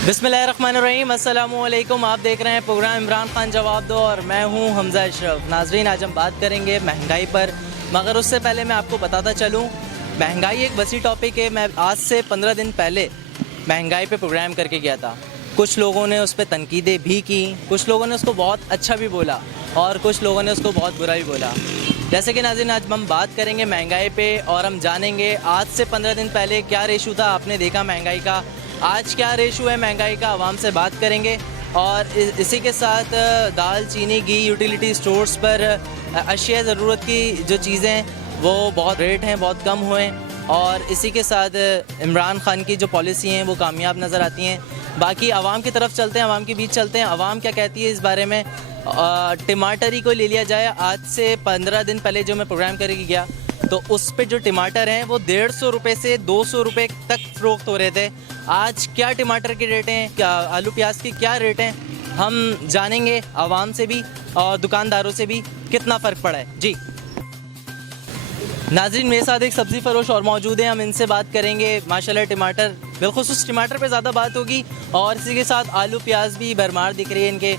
बिस्मिल्लाहिर्रहमानिर्रहीम, अस्सलामुअलैकुम। आप देख रहे हैं प्रोग्राम इमरान खान जवाब दो और मैं हूं हमजा अशरफ। नाजरीन, आज हम बात करेंगे महंगाई पर, मगर उससे पहले मैं आपको बताता चलूं, महंगाई एक वसी टॉपिक है। मैं आज से 15 दिन पहले महंगाई पे प्रोग्राम करके गया था। कुछ लोगों ने उस पर तनकीदें भी की, कुछ लोगों ने उसको बहुत अच्छा भी बोला और कुछ लोगों ने उसको बहुत बुरा भी बोला। जैसे कि नाज़रीन, आज हम बात करेंगे महंगाई पे और हम जानेंगे आज से 15 दिन पहले क्या रेशू था, आपने देखा महंगाई का, आज क्या रेशू है महंगाई का, आवाम से बात करेंगे। और इसी के साथ दाल, चीनी, घी, यूटिलिटी स्टोर्स पर अशिया ज़रूरत की जो चीज़ें वो बहुत रेट हैं, बहुत कम हुए। और इसी के साथ इमरान खान की जो पॉलिसी हैं वो कामयाब नज़र आती हैं। बाकी आवाम की तरफ चलते हैं, आवाम के बीच चलते हैं, आवाम क्या कहती है इस बारे में। टमाटर ही को ले लिया जाए, आज से 15 दिन पहले जो मैं प्रोग्राम करके गया तो उस पे जो टमाटर हैं वो 150 रुपये से 200 रुपये तक फ़रोख्त हो रहे थे। आज क्या टमाटर के रेट हैं, क्या आलू प्याज के क्या रेट हैं, हम जानेंगे आवाम से भी और दुकानदारों से भी कितना फ़र्क पड़ा है। जी नाज़रीन, मेरे साथ एक सब्ज़ी फरोश और मौजूद हैं, हम इनसे बात करेंगे। माशाल्लाह टमाटर, बिलखुसूस टमाटर पे ज़्यादा बात होगी और इसी के साथ आलू प्याज भी भरमार दिख रही है इनके।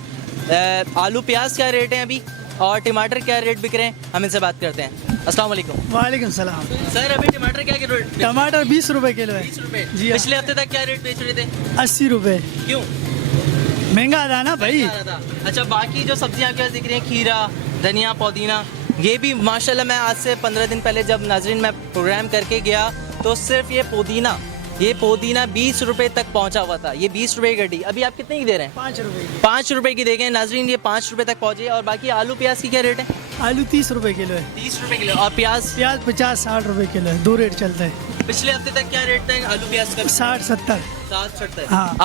आलू प्याज क्या रेट हैं अभी और टमाटर क्या रेट बिक रहे हैं, हम इनसे बात करते हैं। अस्सलाम वालेकुम। वालेकुम सलाम। सर, अभी टमाटर क्या रेट? टमाटर 20 रुपए किलो है। 20 रुपये जी हाँ। पिछले हफ्ते तक क्या रेट बेच रहे थे? 80 रुपए। क्यों? महंगा था ना भाई। अच्छा, बाकी जो सब्जियां क्या दिख रही हैं, खीरा, धनिया, पुदीना, ये भी माशाल्लाह। मैं आज से 15 दिन पहले जब नाजरीन मैं प्रोग्राम करके गया तो सिर्फ ये पुदीना 20 रुपए तक पहुंचा हुआ था। ये 20 रुपए की गड्डी अभी आप कितने की दे रहे हैं? 5 रुपए। 5 रुपए की देखें नाजरीन, ये 5 रुपए तक पहुंची। और बाकी आलू प्याज की क्या रेट है? आलू 30 रुपए किलो है। 30 रुपए किलो। और प्याज? प्याज 50-60 रुपए किलो है। दो रेट चलता है। पिछले हफ्ते तक क्या रेट था आलू प्याज का? 60-70। 60-70। हाँ।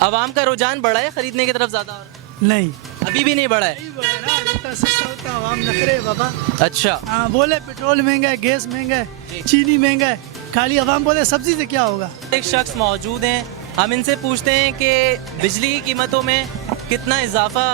आवाम का रुझान बढ़ा है खरीदने की तरफ ज्यादा? और नहीं, अभी भी नहीं बढ़ा है? जितना सस्ता होता आवाम नखरे बाबा। अच्छा। हाँ, बोले पेट्रोल महंगा है, गैस महंगा है, चीनी महंगा है, खाली आवाम बोले सब्जी से क्या होगा। एक शख्स मौजूद हैं, हम इनसे पूछते हैं कि बिजली की कीमतों में कितना इजाफा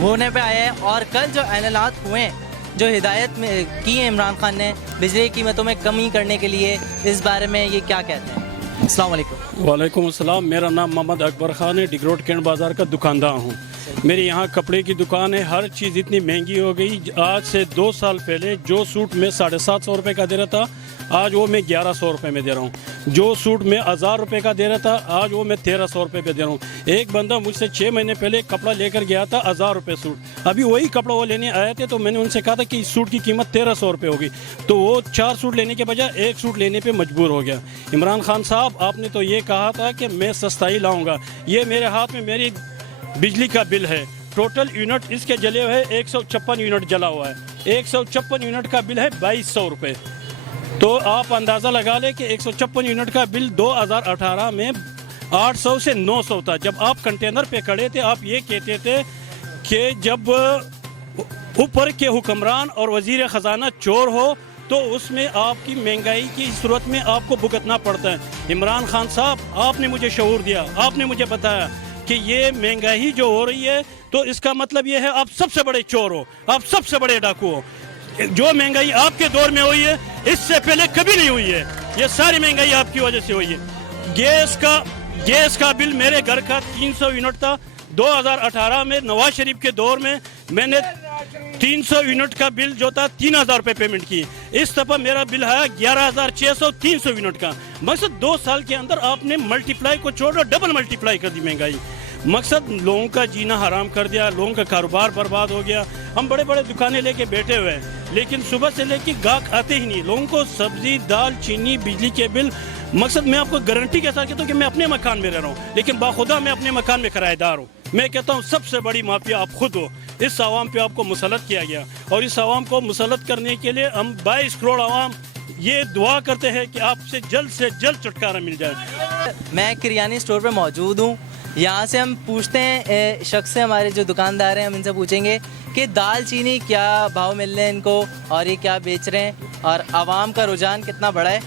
होने पे आया है और कल जो ऐलानात हुए हैं, जो हिदायत में की है इमरान खान ने बिजली की कीमतों में कमी करने के लिए, इस बारे में ये क्या कहते हैं। अस्सलाम वालेकुम। वालेकुम अस्सलाम। मेरा नाम मोहम्मद अकबर ख़ान है, डिगरोड कैंट बाज़ार का दुकानदार हूँ। मेरे यहाँ कपड़े की दुकान है। हर चीज़ इतनी महंगी हो गई। आज से 2 साल पहले जो सूट मैं 750 रुपये का दे रहा था, आज वो मैं 1100 रुपये में दे रहा हूँ। जो सूट मैं 1000 रुपये का दे रहा था, आज वो मैं 1300 रुपये पे दे रहा हूँ। एक बंदा मुझसे 6 महीने पहले कपड़ा लेकर गया था 1000 रुपये सूट। अभी वही कपड़ा वो लेने आए थे तो मैंने उनसे कहा था कि इस सूट की कीमत 1300 रुपये होगी, तो वो 4 सूट लेने के बजाय 1 सूट लेने पर मजबूर हो गया। इमरान खान साहब, आपने तो ये कहा था कि मैं सस्ताई लाऊँगा। ये मेरे हाथ में मेरी बिजली का बिल है। टोटल यूनिट इसके जले हुए 156 यूनिट जला हुआ है। 156 यूनिट का बिल है 2200 रुपये। तो आप अंदाज़ा लगा लें कि 156 यूनिट का बिल 2018 में 800 से 900 था। जब आप कंटेनर पे खड़े थे, आप ये कहते थे कि जब ऊपर के हुक्मरान और वज़ीर ख़जाना चोर हो तो उसमें आपकी महंगाई की सूरत में आपको भुगतना पड़ता है। इमरान खान साहब, आपने मुझे शऊर दिया, आपने मुझे बताया कि ये महंगाई जो हो रही है तो इसका मतलब ये है आप सबसे बड़े चोर हो, आप सबसे बड़े डाकू हो। जो महंगाई आपके दौर में हुई है इससे पहले कभी नहीं हुई है। ये सारी महंगाई आपकी वजह से हुई है। गैस का बिल मेरे घर का 300 यूनिट था। 2018 में नवाज शरीफ के दौर में मैंने 300 यूनिट का बिल जो था 3000 रुपये पेमेंट की। इस दफ़ा मेरा बिल है 11600 300 यूनिट का। मकसद 2 साल के अंदर आपने मल्टीप्लाई को छोड़कर डबल मल्टीप्लाई कर दी महंगाई। मकसद लोगों का जीना हराम कर दिया, लोगों का कारोबार बर्बाद हो गया। हम बड़े बड़े दुकानें लेके बैठे हुए हैं लेकिन सुबह से लेके गाहक आते ही नहीं। लोगों को सब्जी, दाल, चीनी, बिजली के बिल। मकसद मैं आपको गारंटी के साथ कहता हूँ कि मैं अपने मकान में रह रहा हूँ लेकिन बाखुदा मैं अपने मकान में किराएदार हूँ। मैं कहता हूँ सबसे बड़ी माफिया आप खुद हो। इस आवाम पे आपको मुसल्लत किया गया और इस आवाम को मुसल्लत करने के लिए हम 22 करोड़ आवाम ये दुआ करते हैं कि आपसे जल्द छुटकारा मिल जाए। मैं किरानी स्टोर पे मौजूद हूँ। यहाँ से हम पूछते हैं शख्स से, हमारे जो दुकानदार हैं, हम इनसे पूछेंगे कि दाल, चीनी क्या भाव मिल रहे हैं इनको और ये क्या बेच रहे हैं और आवाम का रुझान कितना बड़ा है।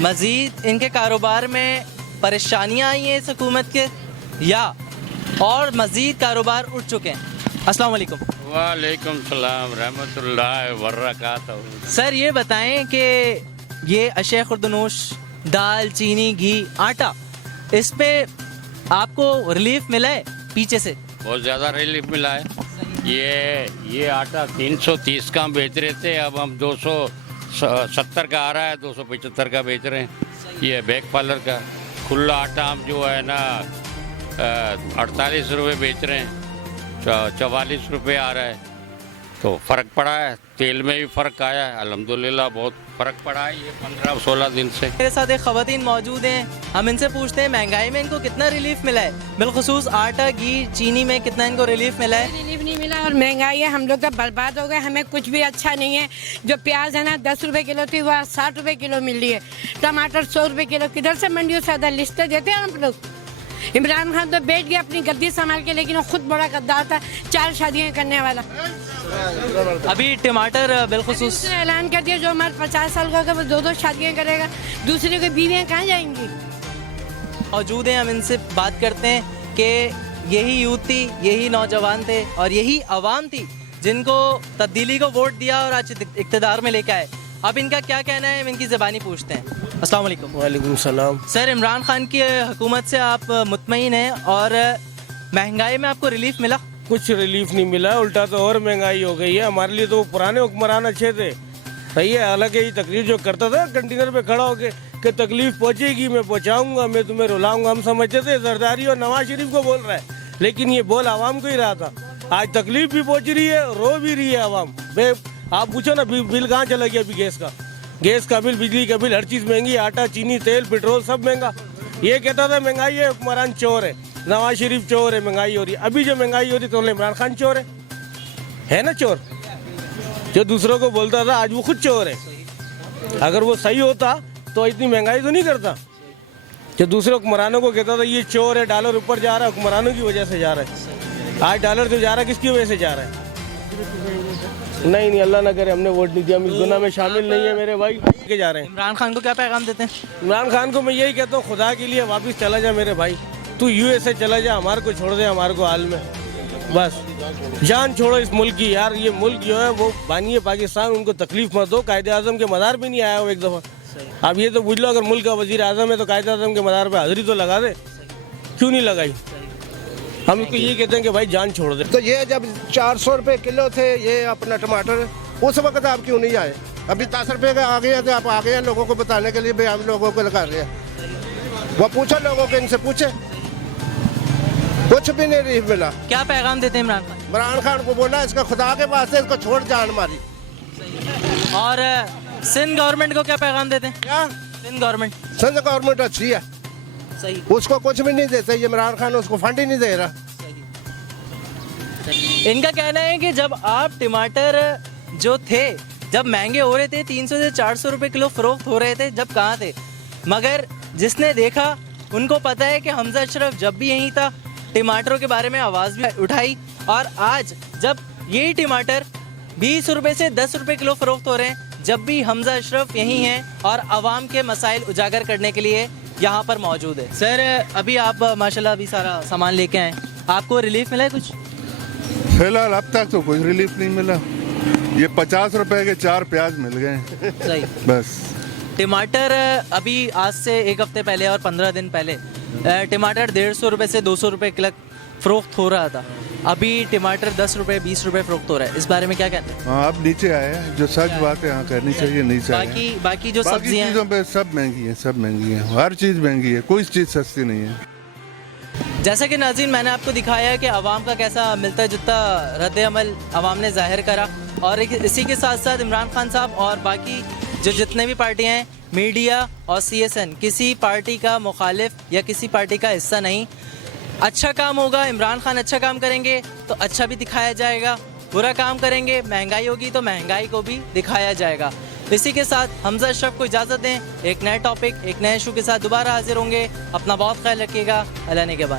मज़ीद इनके कारोबार में परेशानियाँ आई हैं इस हुकूमत के या और मज़ीद कारोबार उठ चुके हैं। अस्सलाम वालेकुम। वालेकुम सलाम रहमतुल्लाहि व बरकातहू। सर, ये बताएं कि ये अशे खुर्दनोश, दाल, चीनी, घी, आटा, इस पे आपको रिलीफ मिला है पीछे से? बहुत ज़्यादा रिलीफ मिला है। ये आटा 330 का हम बेच रहे थे, अब हम 270 का आ रहा है, 275 का बेच रहे हैं। ये बैक पार्लर का खुला आटा हम जो है ना 48 रुपये बेच रहे हैं, 44 रुपये आ रहा है। तो फ़र्क पड़ा है, तेल में भी फ़र्क आया है, अल्हम्दुलिल्लाह बहुत फ़र्क पड़ा है ये 15-16 दिन से। मेरे साथ एक ख़वातीन मौजूद हैं, हम इनसे पूछते हैं महंगाई में इनको कितना रिलीफ मिला है, बिलखुसूस आटा, घी, चीनी में कितना इनको रिलीफ मिला है? रिलीफ नहीं मिला और महंगाई है, हम लोग तो बर्बाद हो गए, हमें कुछ भी अच्छा नहीं है। जो प्याज है ना 10 रुपए किलो थी वह 60 रुपए किलो मिल रही है। टमाटर 100 रुपए किलो, किधर से मंडियों से आधा लिस्टें देते हैं आप लोग। इमरान खान तो बैठ गया अपनी गद्दी संभाल के, लेकिन वो खुद बड़ा गद्दार था, 4 शादियां करने वाला। अभी टमाटर बिलखुसूस उसने ऐलान कर दिया जो हमारे 50 साल का होगा वो 2-2 शादियां करेगा, दूसरे की बीवियां कहाँ जाएंगी? मौजूद हैं, हम इनसे बात करते हैं कि यही यूथ थी, यही नौजवान थे और यही आवाम थी जिनको तब्दीली को वोट दिया और आज इक़्तिदार में लेकर आए। अब इनका क्या कहना है, हम इनकी ज़बानी पूछते हैं। अस्सलाम वालेकुम। वालेकुम सलाम। सर, इमरान खान की हुकूमत से आप मुतमईन हैं और महंगाई में आपको रिलीफ मिला? कुछ रिलीफ नहीं मिला, उल्टा तो और महंगाई हो गई है। हमारे लिए तो पुराने हुक्मरान अच्छे थे, सही है। हालांकि ये तकरीर जो करता था कंटेनर पे खड़ा होके कि तकलीफ पहुंचेगी मैं पहुंचाऊंगा, मैं तुम्हें रुलाऊंगा, हम समझते थे जरदारी और नवाज शरीफ को बोल रहा है, लेकिन ये बोल आवाम को ही रहा था। आज तकलीफ भी पहुंच रही है, रो भी रही है आवाम। आप पूछो ना बिल कहाँ चला गया? अभी गैस का बिल, बिजली का बिल, हर चीज़ महंगी, आटा, चीनी, तेल, पेट्रोल सब महंगा। ये कहता था महंगाई है, हुक्मरान चोर है, नवाज शरीफ चोर है, महंगाई हो रही है। अभी जो महंगाई हो रही तो इमरान खान चोर है ना चोर? जो दूसरों को बोलता था आज वो खुद चोर है। अगर वो सही होता तो इतनी महंगाई तो नहीं करता। जो दूसरे हुक्मरानों को कहता था ये चोर है, डॉलर ऊपर जा रहा है, हुक्मरानों की वजह से जा रहा है। आज डॉलर जो जा रहा है किसकी वजह से जा रहा है? नहीं, अल्लाह ना करे हमने वोट नहीं दिया, हम इस गुनाह में शामिल नहीं है मेरे भाई। के जा रहे हैं। इमरान खान को क्या पैगाम देते हैं? इमरान खान को मैं यही कहता हूँ, खुदा के लिए वापस चला जा मेरे भाई, तू यूएसए चला जा, हमारे को छोड़ दे, हमारे को हाल में बस जान छोड़ो इस मुल्क की। यार ये मुल्क जो है वो बानिए पाकिस्तान, उनको तकलीफ मत दो। कायदे आज़म के मदार भी नहीं आया हो एक दफ़ा। अब ये तो बुझ लो, अगर मुल्क का वजीर आज़म है तो कायदे आज़म के मदार पे हाजिरी तो लगा दे, क्यों नहीं लगाई? हम इसको यही कहते हैं कि भाई जान छोड़ दे। तो ये जब 400 रुपए किलो थे ये अपना टमाटर, उस वक्त आप क्यों नहीं आए? अभी 10 रुपए का आ गया, तो आप आ गए हैं लोगों को बताने के लिए भाई हम लोगों को लगा रहे हैं। वो पूछो लोगों को, इनसे पूछे, कुछ भी नहीं रिलीफ मिला। क्या पैगाम देते हैं इमरान खान? इमरान खान को बोला इसका खुदा के वास्ते इसको छोड़ जान मारी। और सिंध गवर्नमेंट को क्या पैगाम देते हैं? क्या सिंध गवर्नमेंट? सिंध गवर्नमेंट अच्छी है, सही, उसको कुछ भी नहीं देते। ये इमरान खान उसको फंड ही नहीं दे रहा। इनका कहना है कि जब आप टमाटर जो थे जब महंगे हो रहे थे, 300 से 400 रुपए किलो फरोख्त हो रहे थे, जब कहाँ थे? मगर जिसने देखा उनको पता है कि हमजा अशरफ जब भी यहीं था टमाटरों के बारे में आवाज़ भी उठाई, और आज जब यही टमाटर 20 रुपए से 10 रुपए किलो फरोख्त हो रहे हैं, जब भी हमजा अशरफ यहीं हैं और आवाम के मसाइल उजागर करने के लिए यहाँ पर मौजूद है। सर, अभी आप माशाल्लाह अभी सारा सामान लेके आए, आपको रिलीफ मिला है कुछ? फिलहाल अब तक तो कोई रिलीफ नहीं मिला। ये 50 रुपए के 4 प्याज मिल गए सही। बस। टमाटर अभी आज से 1 हफ्ते पहले और 15 दिन पहले टमाटर 150 रुपए से 200 रुपए किलो फरोख्त हो रहा था, अभी टमाटर 10 रुपए 20 रुपए फरोख्त हो रहा है। इस बारे में क्या कहते हैं? हाँ, अब नीचे आया है, जो सच बात है यहाँ करनी चाहिए, नहीं चाहिए। बाकी जो बाकी सब्जियां चीज़ों पे सब महंगी है, सब महंगी है, हर चीज़ महंगी है, कोई चीज़ सस्ती नहीं है। जैसा कि नाज़रीन मैंने आपको दिखाया कि आवाम का कैसा मिलता जुलता रद्द अमल आवाम ने जाहिर करा, और इसी के साथ साथ इमरान खान साहब और बाकी जो जितने भी पार्टियाँ हैं, मीडिया और CSN किसी पार्टी का मुखालिफ या किसी पार्टी का हिस्सा नहीं। अच्छा काम होगा, इमरान खान अच्छा काम करेंगे तो अच्छा भी दिखाया जाएगा, बुरा काम करेंगे, महंगाई होगी तो महंगाई को भी दिखाया जाएगा। इसी के साथ हमजा अशरफ को इजाज़त दें, एक नए टॉपिक एक नए इशू के साथ दोबारा हाजिर होंगे। अपना बहुत ख्याल रखिएगा। अल्लाह ने के बाद।